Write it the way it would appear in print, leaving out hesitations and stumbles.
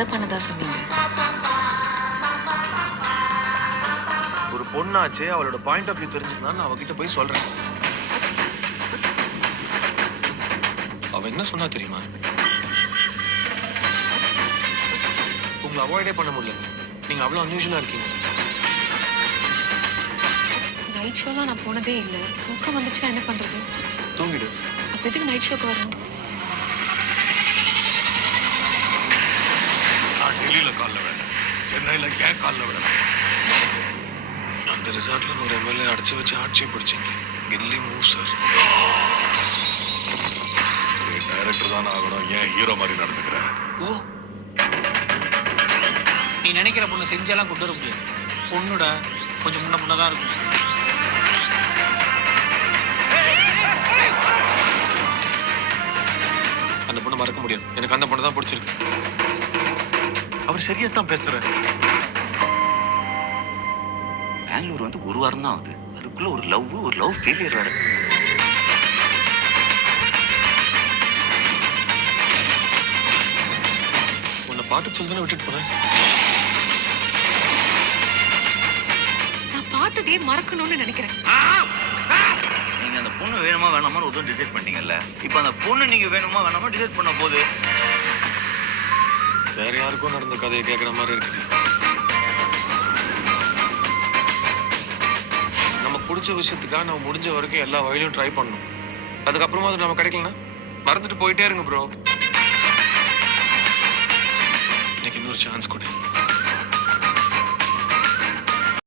அதை பண்ணதா சொன்னீங்க. ஒரு பொண்ணாச்சு, அவளோட பாயிண்ட் ஆஃப் வியூ தெரிஞ்சுக்கலான்னு அவகிட்ட போய் சொல்றேன். அவ என்ன சொன்னா தெரியுமா? உங்களை அவாய்டே பண்ண முடியல, நீங்க அவ்வளவு அன்யூஷுவலா இருக்கீங்க. நைட் ஷோலாம் நான் போனதே இல்லை. தூக்கம் வந்துச்சுன்னா என்ன பண்றது? தூங்கிடு. அப்ப எதுக்கு நைட் ஷோக்கு வரணும்? நான் டெல்லியில கால்ல விடணும், சென்னையில ஏன் கால்ல விடணும்? அந்த ரிசார்ட்ல ஒரு எம்எல்ஏ அடைச்சு வச்சு ஆட்சியை பிடிச்சீங்க. கில்லி மூவ் சார். நீ டைரக்டர் தானே ஆகணும், ஏன் ஹீரோ மாதிரி நடந்துக்கிற? ஓ, நீ நினைக்கிற பொண்ணு செஞ்செல்லாம் கொண்டு வர முடியாது. பொண்ணுட கொஞ்சம் முன்னதான் இருக்கும். அந்த பொண்ணை மறக்க முடியாது. எனக்கு அந்த பொண்ணு தான் பிடிச்சிருக்கு. அவர் சரியா தான் பேசுறாரு. பெங்களூர் வந்து ஒரு வாரம் தான் ஆகுது, அதுக்குள்ள ஒரு லவ் ஃபெயிலியர் வேற. உன்னை பார்த்து சொல்லி தானே விட்டுட்டு போனேன். நான் பார்த்ததே மறக்கணும்னு நினைக்கிறேன். நீங்க அந்த பொண்ணு வேணுமா வேணாமான்னு ஒரு டிசைட் பண்ணிட்டீங்கல்ல, இப்போ அந்த பொண்ணு நீங்க வேணுமா வேணாமா டிசைட் பண்ண போது வேற யாருக்கும் நடந்த கதையை கேட்குற மாதிரி இருக்குது. நம்ம பிடிச்ச விஷயத்துக்காக நம்ம முடிஞ்ச வரைக்கும் எல்லா வழியிலும் ட்ரை பண்ணணும். அதுக்கப்புறமா அது நம்ம கிடைக்கலன்னா மறந்துட்டு போயிட்டே இருங்க ப்ரோ. எனக்கு இன்னொரு சான்ஸ் கொடு.